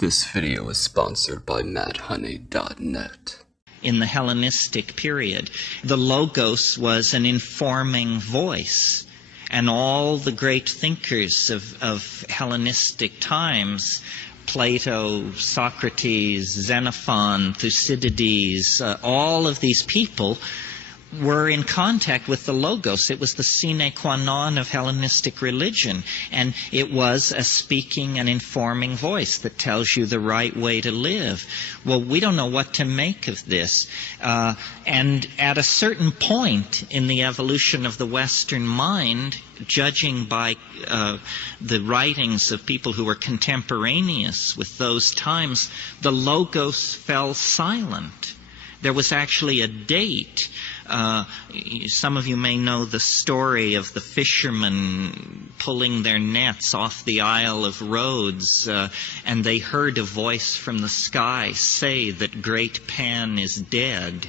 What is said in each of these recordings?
This video is sponsored by MattHoney.net. In the Hellenistic period, the Logos was an informing voice, and all the great thinkers of Hellenistic times, Plato, Socrates, Xenophon, Thucydides, all of these people were in contact with the Logos. It was the sine qua non of Hellenistic religion, and it was a speaking and informing voice that tells you the right way to live. Well, we don't know what to make of this. And at a certain point in the evolution of the Western mind, judging by the writings of people who were contemporaneous with those times, the Logos fell silent. There was actually a date. Some of you may know the story of the fishermen pulling their nets off the Isle of Rhodes, and they heard a voice from the sky say that great Pan is dead.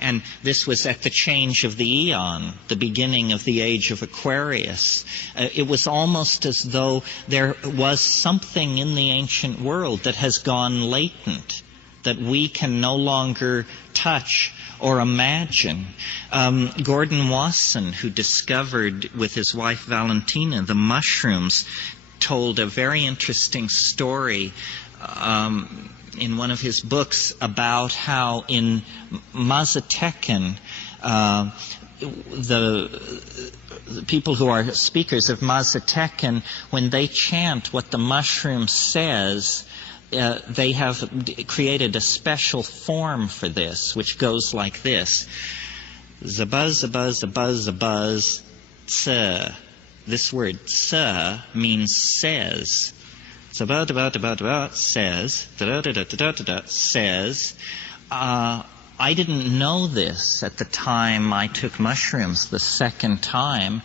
And this was at the change of the eon, the beginning of the age of Aquarius. It was almost as though there was something in the ancient world that has gone latent, that we can no longer touch or imagine. Gordon Wasson, who discovered with his wife Valentina the mushrooms, told a very interesting story in one of his books about how in Mazatechan, the people who are speakers of Mazatechan, when they chant what the mushroom says, they have created a special form for this, which goes like this. Zabuzz, zabuzz, zabuzz, zabuzz, tsa. This word tsa means says. Zabuzz, zabuzz, zabuzz, zabuzz, says. Da-da-da-da-da-da-da, says. I didn't know this at the time I took mushrooms the second time,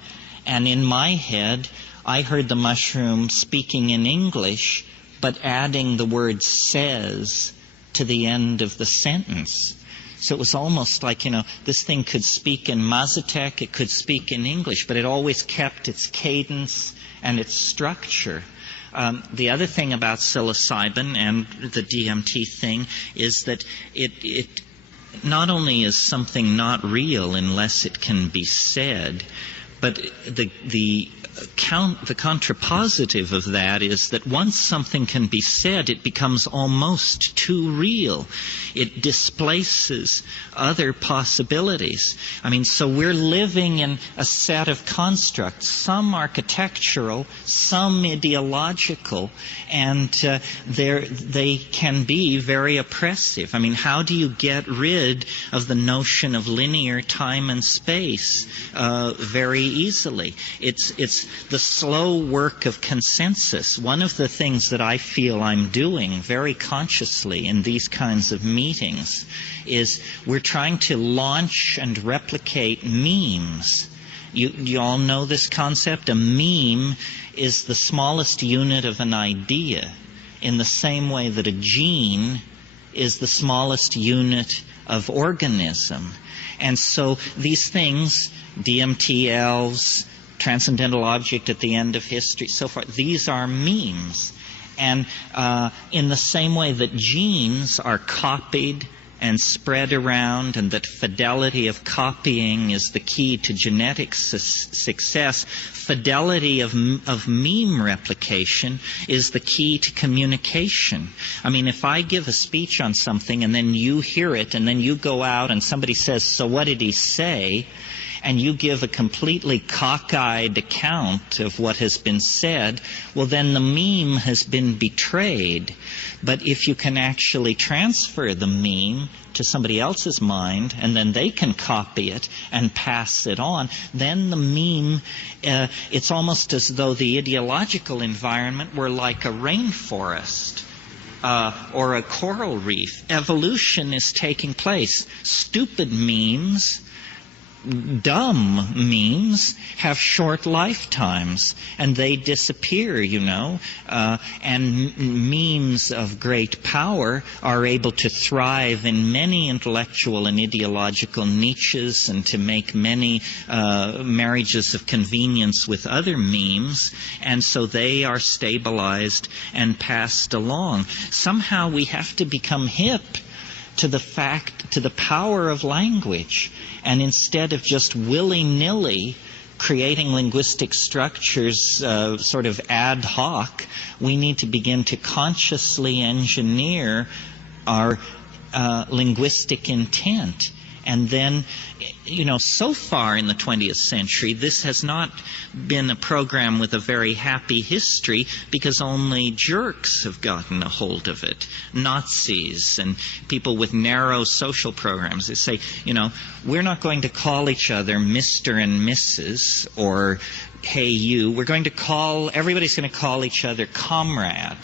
and in my head I heard the mushroom speaking in English, but adding the word says to the end of the sentence. So it was almost like, this thing could speak in Mazatec, it could speak in English, but it always kept its cadence and its structure. The other thing about psilocybin and the DMT thing is that it not only is something not real unless it can be said, but the contrapositive of that is that once something can be said, it becomes almost too real. It displaces other possibilities. So we're living in a set of constructs, some architectural, some ideological, and they can be very oppressive. How do you get rid of the notion of linear time and space very easily? It's the slow work of consensus. One of the things that I feel I'm doing very consciously in these kinds of meetings is we're trying to launch and replicate memes. You all know this concept? A meme is the smallest unit of an idea, in the same way that a gene is the smallest unit of organism. And so these things, DMT, elves, transcendental object at the end of history, so forth, these are memes. And in the same way that genes are copied and spread around, and that fidelity of copying is the key to genetic success, fidelity of meme replication is the key to communication. If I give a speech on something and then you hear it and then you go out and somebody says, "So what did he say?" and you give a completely cockeyed account of what has been said, well, then the meme has been betrayed. But if you can actually transfer the meme to somebody else's mind, and then they can copy it and pass it on, then the meme, it's almost as though the ideological environment were like a rainforest. Or a coral reef. Evolution is taking place. Stupid memes dumb memes have short lifetimes, and they disappear, and memes of great power are able to thrive in many intellectual and ideological niches and to make many marriages of convenience with other memes, and so they are stabilized and passed along. Somehow we have to become hip to the power of language, and instead of just willy-nilly creating linguistic structures sort of ad hoc, we need to begin to consciously engineer our linguistic intent. And then, so far in the 20th century, this has not been a program with a very happy history, because only jerks have gotten a hold of it. Nazis and people with narrow social programs. They say, we're not going to call each other Mr. and Mrs. or hey you. Everybody's going to call each other comrade.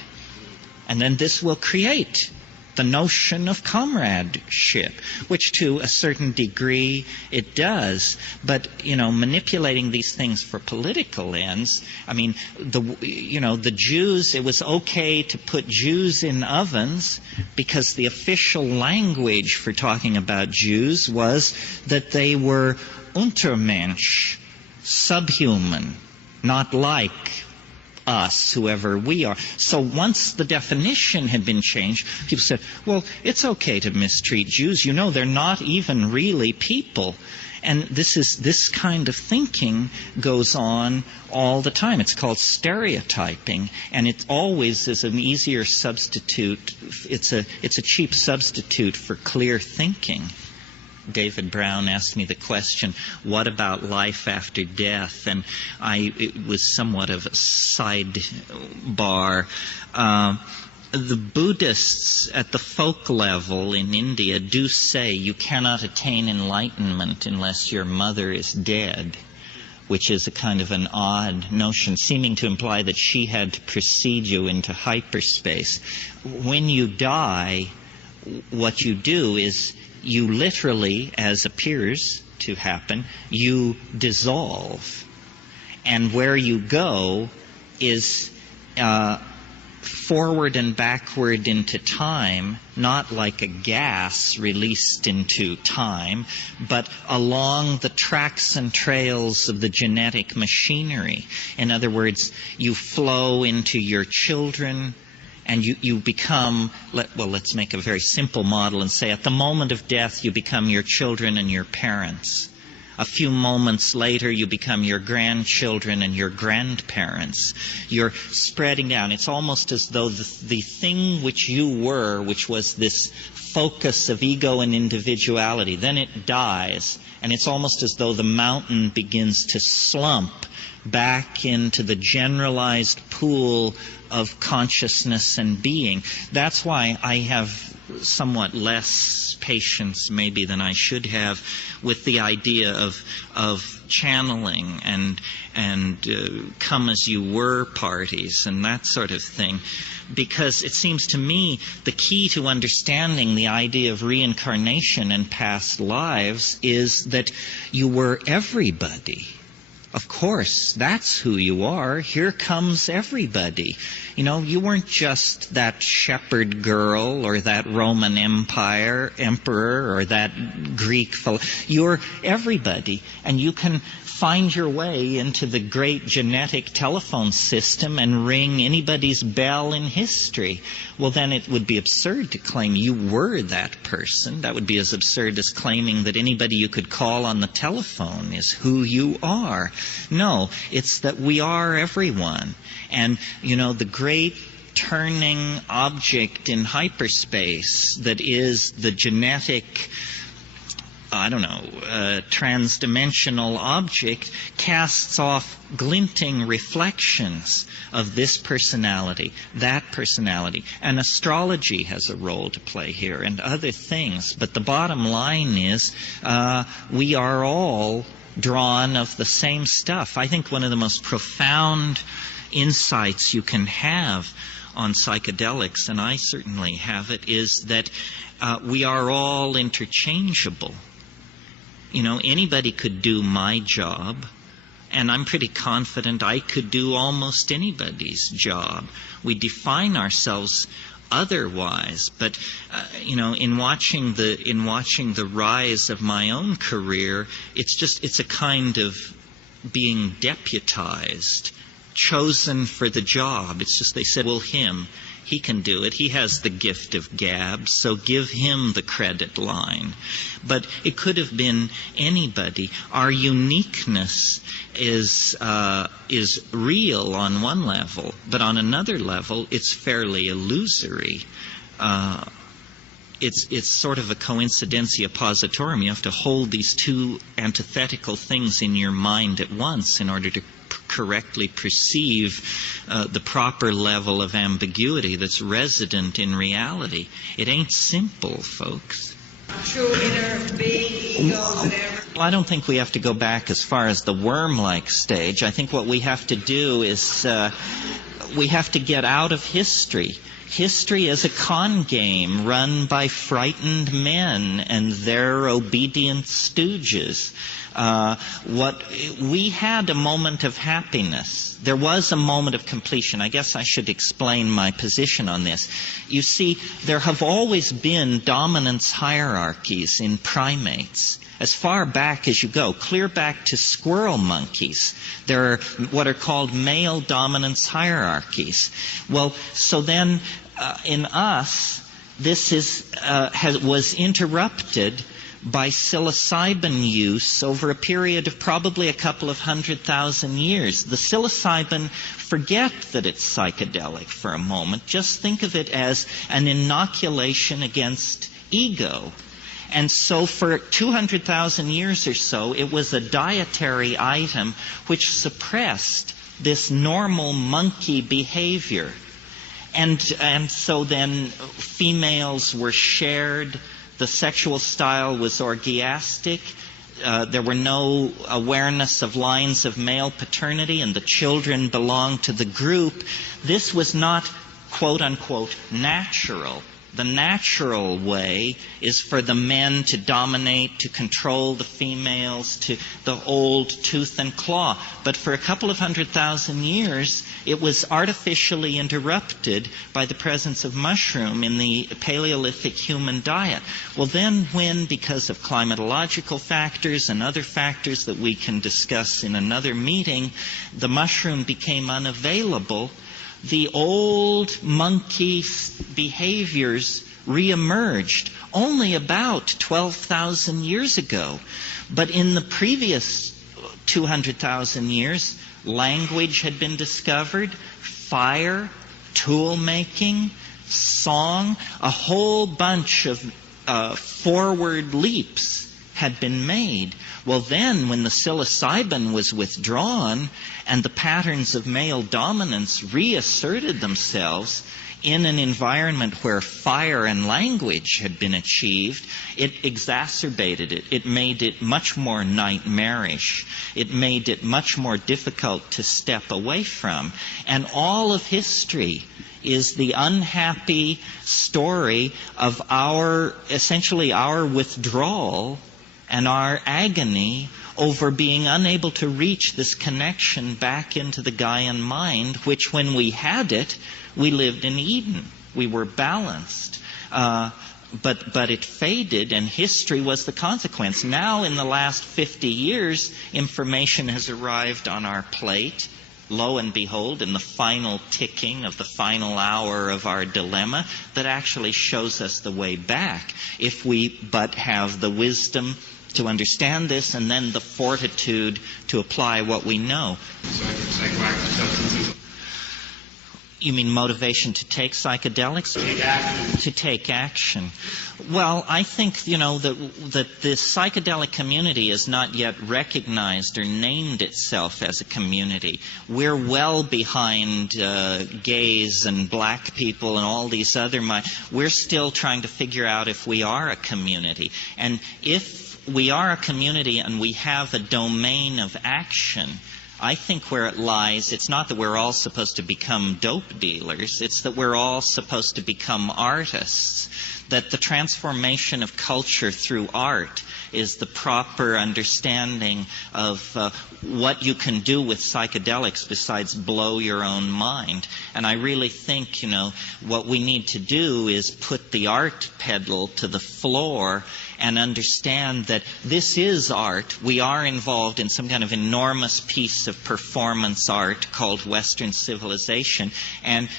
And then this will create the notion of comradeship, which to a certain degree it does. But, manipulating these things for political ends, the Jews, it was okay to put Jews in ovens because the official language for talking about Jews was that they were Untermensch, subhuman, not like us, whoever we are. So once the definition had been changed, people said, well, it's okay to mistreat Jews. They're not even really people. And this kind of thinking goes on all the time. It's called stereotyping, and it always is an easier substitute. It's a cheap substitute for clear thinking. David Brown asked me the question, what about life after death? And it was somewhat of a sidebar. The Buddhists at the folk level in India do say you cannot attain enlightenment unless your mother is dead, which is a kind of an odd notion, seeming to imply that she had to precede you into hyperspace. When you die, what you do is you literally, as appears to happen, you dissolve. And where you go is forward and backward into time, not like a gas released into time, but along the tracks and trails of the genetic machinery. In other words, you flow into your children, and you become, let's make a very simple model and say at the moment of death you become your children and your parents. A few moments later you become your grandchildren and your grandparents. You're spreading down. It's almost as though the thing which you were, which was this focus of ego and individuality, then it dies, and it's almost as though the mountain begins to slump back into the generalized pool of consciousness and being. That's why I have somewhat less patience maybe than I should have with the idea of channeling and come as you were parties and that sort of thing, because it seems to me the key to understanding the idea of reincarnation and past lives is that you were everybody. Of course, that's who you are. Here comes everybody. You weren't just that shepherd girl or that Roman emperor or that Greek fellow. You're everybody, and you can find your way into the great genetic telephone system and ring anybody's bell in history. Well, then it would be absurd to claim you were that person. That would be as absurd as claiming that anybody you could call on the telephone is who you are. No, it's that we are everyone. And, the great turning object in hyperspace that is the genetic transdimensional object casts off glinting reflections of this personality, that personality. And astrology has a role to play here and other things. But the bottom line is we are all drawn of the same stuff. I think one of the most profound insights you can have on psychedelics, and I certainly have it, is that we are all interchangeable. anybody could do my job, and I'm pretty confident I could do almost anybody's job. We define ourselves otherwise, but in watching the rise of my own career, it's a kind of being deputized, chosen for the job. It's just they said, well, he can do it. He has the gift of gab, so give him the credit line. But it could have been anybody. Our uniqueness is real on one level, but on another level, it's fairly illusory. It's sort of a coincidentia positorum. You have to hold these two antithetical things in your mind at once in order to correctly perceive the proper level of ambiguity that's resident in reality. It ain't simple, folks. True inner being, ego, whatever. Well, I don't think we have to go back as far as the worm-like stage. I think what we have to do is we have to get out of history. History is a con game run by frightened men and their obedient stooges. We had a moment of happiness. There was a moment of completion. I guess I should explain my position on this. You see, there have always been dominance hierarchies in primates. As far back as you go, clear back to squirrel monkeys, there are what are called male dominance hierarchies. Well, so then in us, this was interrupted by psilocybin use over a period of probably a couple of 100,000 years. The psilocybin, forget that it's psychedelic for a moment. Just think of it as an inoculation against ego. And so for 200,000 years or so, it was a dietary item which suppressed this normal monkey behavior. And so then females were shared. The sexual style was orgiastic. There were no awareness of lines of male paternity, and the children belonged to the group. This was not, quote unquote, natural. The natural way is for the men to dominate, to control the females, to the old tooth and claw. But for a couple of 100,000 years, it was artificially interrupted by the presence of mushroom in the Paleolithic human diet. Well, then when, because of climatological factors and other factors that we can discuss in another meeting, the mushroom became unavailable, the old monkey behaviors reemerged only about 12,000 years ago. But in the previous 200,000 years, language had been discovered, fire, tool making, song, a whole bunch of forward leaps had been made. Well, then, when the psilocybin was withdrawn and the patterns of male dominance reasserted themselves in an environment where fire and language had been achieved, it exacerbated it. It made it much more nightmarish. It made it much more difficult to step away from. And all of history is the unhappy story of essentially our withdrawal and our agony over being unable to reach this connection back into the Gaian mind, which when we had it, we lived in Eden. We were balanced. But it faded, and history was the consequence. Now, in the last 50 years, information has arrived on our plate, lo and behold, in the final ticking of the final hour of our dilemma, that actually shows us the way back, if we but have the wisdom to understand this and then the fortitude to apply what we know. Psychoactive substances. You mean motivation to take psychedelics? Take action. To take action. Well, I think, that the psychedelic community is not yet recognized or named itself as a community. We're well behind gays and black people and all these other... We're still trying to figure out if we are a community. And if we are a community and we have a domain of action, I think where it lies, it's not that we're all supposed to become dope dealers, it's that we're all supposed to become artists, that the transformation of culture through art is the proper understanding of what you can do with psychedelics besides blow your own mind. And I really think, what we need to do is put the art pedal to the floor and understand that this is art. We are involved in some kind of enormous piece of performance art called Western civilization. And,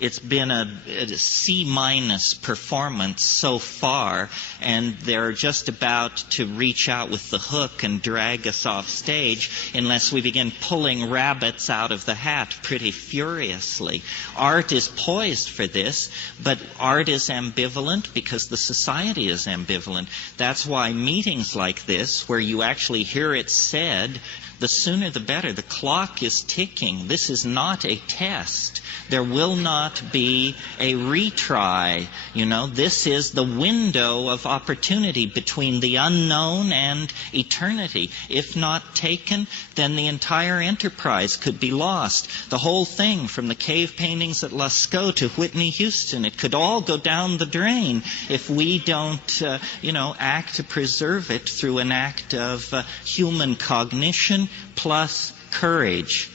it's been a C- performance so far, and they're just about to reach out with the hook and drag us off stage unless we begin pulling rabbits out of the hat pretty furiously. Art is poised for this, but art is ambivalent because the society is ambivalent. That's why meetings like this, where you actually hear it said, the sooner the better. The clock is ticking. This is not a test. There will not be a retry. This is the window of opportunity between the unknown and eternity. If not taken, then the entire enterprise could be lost. The whole thing, from the cave paintings at Lascaux to Whitney Houston, it could all go down the drain if we don't, act to preserve it through an act of human cognition plus courage.